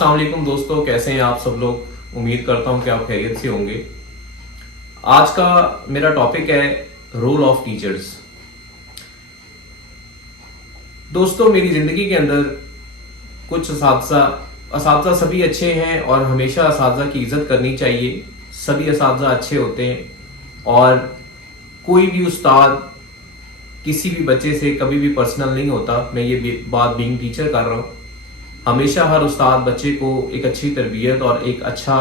अस्सलाम वालेकुम दोस्तों, कैसे हैं आप सब लोग। उम्मीद करता हूं कि आप खैरियत से होंगे। आज का मेरा टॉपिक है रोल ऑफ टीचर्स। दोस्तों, मेरी ज़िंदगी के अंदर कुछ असातिज़ा सभी अच्छे हैं और हमेशा असातिज़ा की इज़्ज़त करनी चाहिए। सभी असातिज़ा अच्छे होते हैं और कोई भी उस्ताद किसी भी बच्चे से कभी भी पर्सनल नहीं होता। मैं ये बात बीइंग टीचर कर रहा हूँ। हमेशा हर उस्ताद बच्चे को एक अच्छी तरबियत और एक अच्छा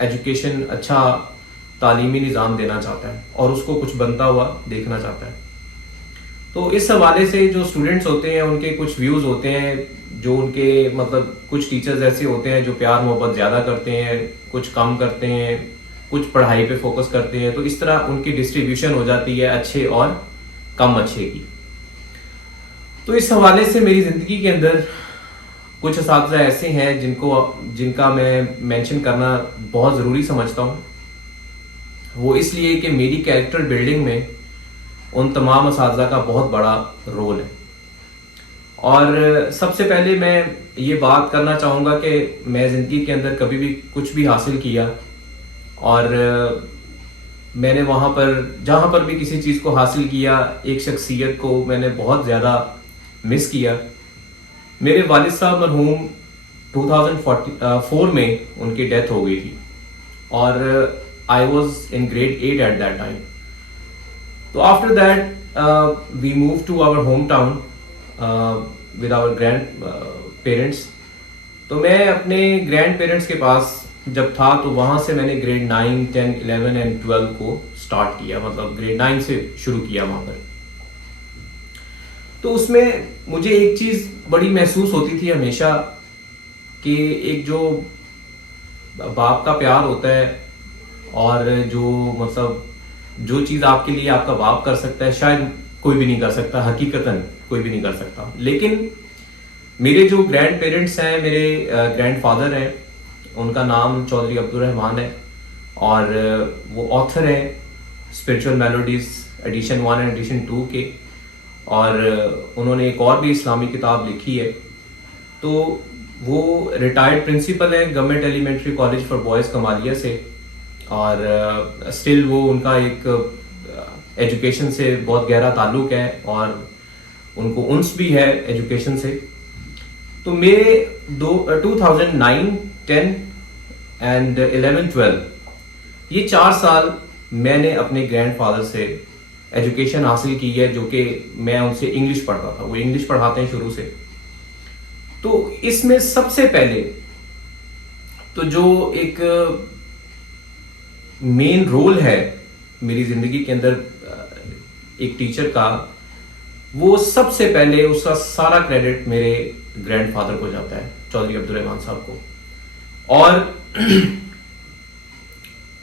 एजुकेशन, अच्छा तालीमी निज़ाम देना चाहता है और उसको कुछ बनता हुआ देखना चाहता है। तो इस हवाले से जो स्टूडेंट्स होते हैं उनके कुछ व्यूज़ होते हैं, जो उनके मतलब कुछ टीचर्स ऐसे होते हैं जो प्यार मोहब्बत ज़्यादा करते हैं, कुछ कम करते हैं, कुछ पढ़ाई पे फोकस करते हैं। तो इस तरह उनकी डिस्ट्रीब्यूशन हो जाती है अच्छे और कम अच्छे की। तो इस हवाले से मेरी ज़िंदगी के अंदर कुछ असातिज़ा ऐसे हैं जिनका मैं मेंशन करना बहुत ज़रूरी समझता हूँ। वो इसलिए कि मेरी कैरेक्टर बिल्डिंग में उन तमाम असातिज़ा का बहुत बड़ा रोल है। और सबसे पहले मैं ये बात करना चाहूँगा कि मैं ज़िंदगी के अंदर कभी भी कुछ भी हासिल किया और मैंने वहाँ पर जहाँ पर भी किसी चीज़ को हासिल किया, एक शख्सियत को मैंने बहुत ज़्यादा मिस किया। मेरे वालिद साहब मरहूम 2004 में उनकी डेथ हो गई थी और I was in grade 8 at that time. तो after that we move to our home town with our grand parents. तो मैं अपने ग्रैंड पेरेंट्स के पास जब था तो वहाँ से मैंने ग्रेड 9, 10, 11 एंड 12 को स्टार्ट किया, मतलब ग्रेड 9 से शुरू किया वहाँ पर। तो उसमें मुझे एक चीज़ बड़ी महसूस होती थी हमेशा कि एक जो बाप का प्यार होता है और जो मतलब जो चीज़ आपके लिए आपका बाप कर सकता है शायद कोई भी नहीं कर सकता, हकीकतन कोई भी नहीं कर सकता। लेकिन मेरे जो ग्रैंड पेरेंट्स हैं, मेरे ग्रैंड फादर हैं, उनका नाम चौधरी अब्दुल रहमान है और वो ऑथर हैं spiritual melodies edition 1 and edition 2 के, और उन्होंने एक और भी इस्लामी किताब लिखी है। तो वो रिटायर्ड प्रिंसिपल हैं government elementary college for boys Kamalia से, और स्टिल वो उनका एक एजुकेशन से बहुत गहरा ताल्लुक है और उनको उन्स भी है एजुकेशन से। तो मेरे 2009, 10 एंड 11, 12 ये 4 साल मैंने अपने ग्रैंडफादर से एजुकेशन हासिल की है, जो कि मैं उनसे इंग्लिश पढ़ता था। वो इंग्लिश पढ़ाते हैं शुरू से। तो इसमें सबसे पहले तो जो एक मेन रोल है मेरी जिंदगी के अंदर एक टीचर का, वो सबसे पहले उसका सारा क्रेडिट मेरे ग्रैंडफादर को जाता है, चौधरी अब्दुल रहमान साहब को। और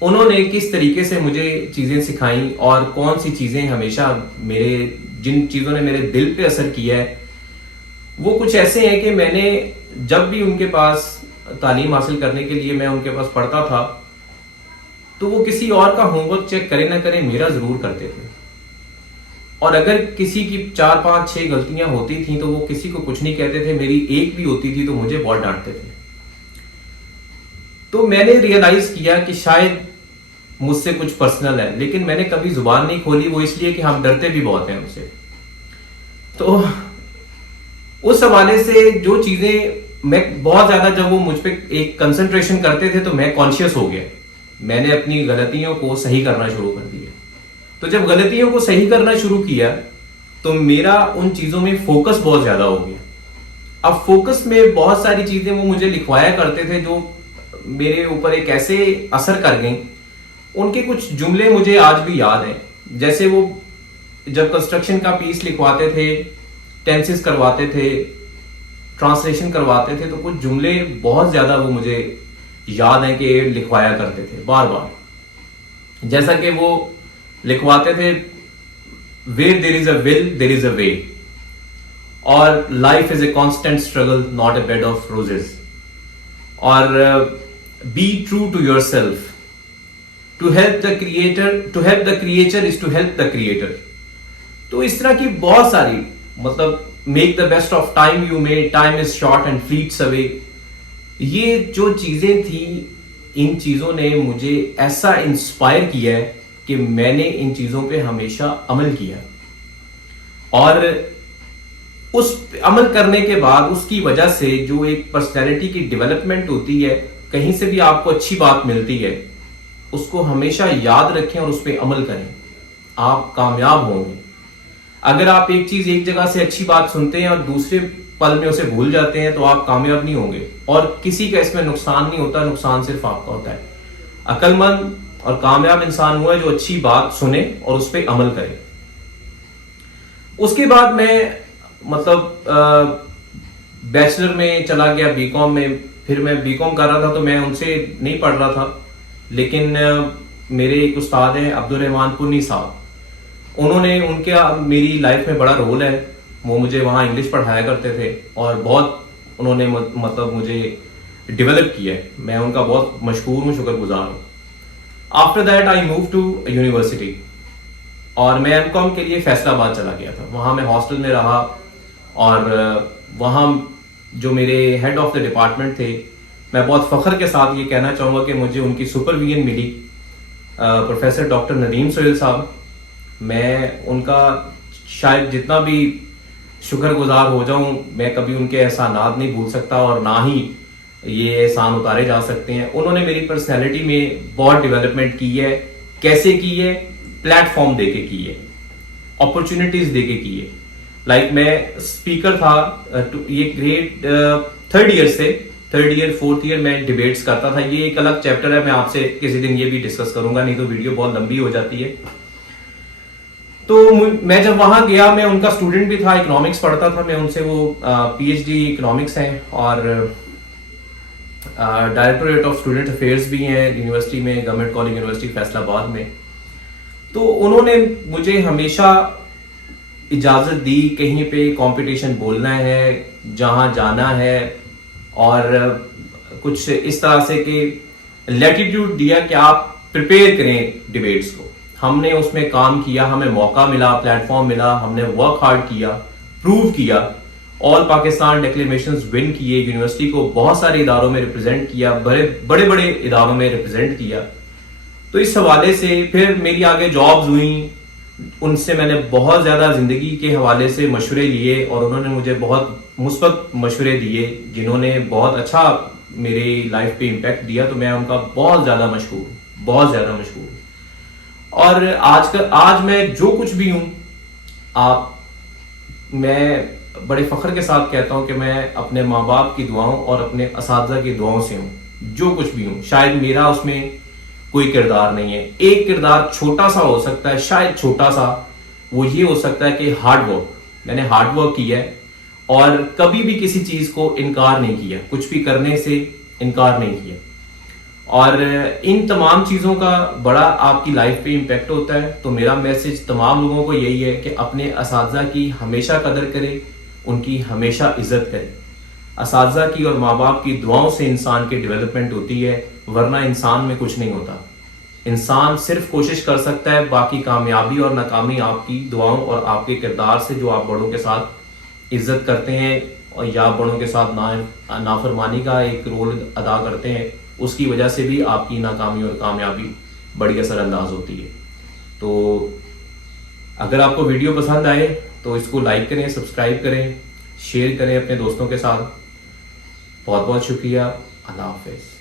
उन्होंने किस तरीके से मुझे चीज़ें सिखाई और कौन सी चीज़ें हमेशा जिन चीज़ों ने मेरे दिल पे असर किया है, वो कुछ ऐसे हैं कि मैंने जब भी उनके पास तालीम हासिल करने के लिए मैं उनके पास पढ़ता था तो वो किसी और का होमवर्क चेक करे ना करे मेरा ज़रूर करते थे। और अगर किसी की 4, 5, 6 गलतियां होती थी तो वो किसी को कुछ नहीं कहते थे। मेरी एक भी होती थी तो मुझे बहुत डांटते थे। तो मैंने रियलाइज किया कि शायद मुझसे कुछ पर्सनल है, लेकिन मैंने कभी जुबान नहीं खोली। वो इसलिए कि हम डरते भी बहुत हैं उनसे। तो उस हवाले से जो चीजें मैं बहुत ज्यादा, जब वो मुझ पे एक कंसंट्रेशन करते थे तो मैं कॉन्शियस हो गया। मैंने अपनी गलतियों को सही करना शुरू कर दिया। तो जब गलतियों को सही करना शुरू किया तो मेरा उन चीजों में फोकस बहुत ज्यादा हो गया। अब फोकस में बहुत सारी चीजें वो मुझे लिखवाया करते थे जो मेरे ऊपर एक ऐसे असर कर गई। उनके कुछ जुमले मुझे आज भी याद हैं। जैसे वो जब कंस्ट्रक्शन का पीस लिखवाते थे, टेंसेस करवाते थे, ट्रांसलेशन करवाते थे, तो कुछ जुमले बहुत ज्यादा वो मुझे याद हैं कि लिखवाया करते थे बार बार। जैसा कि वो लिखवाते थे, where there is a will there is a way, और life is a constant struggle not a bed of roses, और be true to your self, to help the creator is to help the creator. तो इस तरह की बहुत सारी, मतलब make the best of time you may, time is short and fleets away. یہ جو چیزیں تھیں ان چیزوں نے مجھے ایسا انسپائر کیا ہے کہ میں نے ان چیزوں پہ ہمیشہ عمل کیا، اور اس عمل کرنے کے بعد اس کی وجہ سے جو ایک پرسنالٹی کی ڈیولپمنٹ ہوتی ہے، کہیں سے بھی آپ کو اچھی بات ملتی ہے اس کو ہمیشہ یاد رکھیں اور اس پہ عمل کریں، آپ کامیاب ہوں گے۔ اگر آپ ایک چیز ایک جگہ سے اچھی بات سنتے ہیں اور دوسرے پل میں اسے بھول جاتے ہیں تو آپ کامیاب نہیں ہوں گے، اور کسی کا اس میں نقصان نہیں ہوتا، نقصان صرف آپ کا ہوتا ہے۔ عقل مند اور کامیاب انسان وہ ہے جو اچھی بات سنے اور اس پہ عمل کرے۔ اس کے بعد میں بیچلر میں چلا گیا بی کام میں، پھر میں بی کام کر رہا تھا تو میں ان سے نہیں پڑھ رہا تھا، لیکن میرے ایک استاد ہیں عبد الرحمان پنی صاحب، انہوں نے ان کا میری لائف میں بڑا رول ہے، وہ مجھے وہاں انگلش پڑھایا کرتے تھے اور بہت انہوں نے مجھے ڈیولپ کیا ہے، میں ان کا بہت مشکور ہوں، شکر گزار ہوں۔ After that I move to university, اور میں ایم کام کے لیے فیصل آباد چلا گیا تھا، وہاں میں ہاسٹل میں رہا، اور وہاں جو میرے ہیڈ آف دا ڈپارٹمنٹ تھے، میں بہت فخر کے ساتھ یہ کہنا چاہوں گا کہ مجھے ان کی سپرویژن ملی، پروفیسر ڈاکٹر ندیم سہیل صاحب۔ میں ان کا شاید جتنا بھی شکر گزار ہو جاؤں، میں کبھی ان کے احسانات نہیں بھول سکتا، اور نہ ہی یہ احسان اتارے جا سکتے ہیں۔ انہوں نے میری پرسنالٹی میں بہت ڈیولپمنٹ کی ہے۔ کیسے کی ہے؟ پلیٹ فارم دے کے کی ہے، اپرچونٹیز دے کے کی ہے۔ لائک میں اسپیکر تھا، یہ grade third year fourth year میں ڈیبیٹس کرتا تھا، یہ ایک الگ چیپٹر ہے، میں آپ سے کسی دن یہ بھی ڈسکس کروں گا، نہیں تو ویڈیو بہت لمبی ہو جاتی ہے۔ تو میں جب وہاں گیا، میں ان کا اسٹوڈنٹ بھی تھا، اکنامکس پڑھتا تھا میں ان سے، وہ پی ایچ ڈی اکنامکس ہیں اور ڈائریکٹوریٹ آف اسٹوڈنٹ افیئرس بھی ہیں یونیورسٹی میں، گورنمنٹ کالج یونیورسٹی فیصل آباد میں۔ تو انہوں نے مجھے ہمیشہ اجازت دی کہیں پہ کمپٹیشن بولنا ہے، جہاں جانا ہے، اور کچھ اس طرح سے کہ لیٹیٹیوڈ دیا کہ آپ پریپیئر کریں ڈیبیٹس کو۔ ہم نے اس میں کام کیا، ہمیں موقع ملا، پلیٹ فارم ملا، ہم نے ورک ہارڈ کیا، پروو کیا، آل پاکستان ڈیکلیمیشنز ون کیے، یونیورسٹی کو بہت سارے اداروں میں ریپرزینٹ کیا، بڑے بڑے اداروں میں ریپرزینٹ کیا۔ تو اس حوالے سے پھر میری آگے جابز ہوئیں، ان سے میں نے بہت زیادہ زندگی کے حوالے سے مشورے لیے، اور انہوں نے مجھے بہت مثبت مشورے دیے جنہوں نے بہت اچھا میری لائف پہ امپیکٹ دیا، تو میں ان کا بہت زیادہ مشکور ہوں۔ اور آج میں جو کچھ بھی ہوں، میں بڑے فخر کے ساتھ کہتا ہوں کہ میں اپنے ماں باپ کی دعاؤں اور اپنے اساتذہ کی دعاؤں سے ہوں، جو کچھ بھی ہوں۔ شاید میرا اس میں کوئی کردار نہیں ہے، ایک کردار چھوٹا سا ہو سکتا ہے، شاید چھوٹا سا، وہ یہ ہو سکتا ہے کہ ہارڈ ورک، میں نے ہارڈ ورک کیا ہے اور کبھی بھی کسی چیز کو انکار نہیں کیا، کچھ بھی کرنے سے انکار نہیں کیا، اور ان تمام چیزوں کا بڑا آپ کی لائف پہ امپیکٹ ہوتا ہے۔ تو میرا میسج تمام لوگوں کو یہی ہے کہ اپنے اساتذہ کی ہمیشہ قدر کرے، ان کی ہمیشہ عزت کرے۔ اساتذہ کی اور ماں باپ کی دعاؤں سے انسان کی ڈیولپمنٹ ہوتی ہے، ورنہ انسان میں کچھ نہیں ہوتا۔ انسان صرف کوشش کر سکتا ہے، باقی کامیابی اور ناکامی آپ کی دعاؤں اور آپ کے کردار سے، جو آپ بڑوں کے ساتھ عزت کرتے ہیں اور یا بڑوں کے ساتھ نافرمانی کا ایک رول ادا کرتے ہیں، اس کی وجہ سے بھی آپ کی ناکامی اور کامیابی بڑی اثر انداز ہوتی ہے۔ تو اگر آپ کو ویڈیو پسند آئے تو اس کو لائک کریں، سبسکرائب کریں، شیئر کریں اپنے دوستوں کے ساتھ۔ بہت بہت شکریہ، اللہ حافظ۔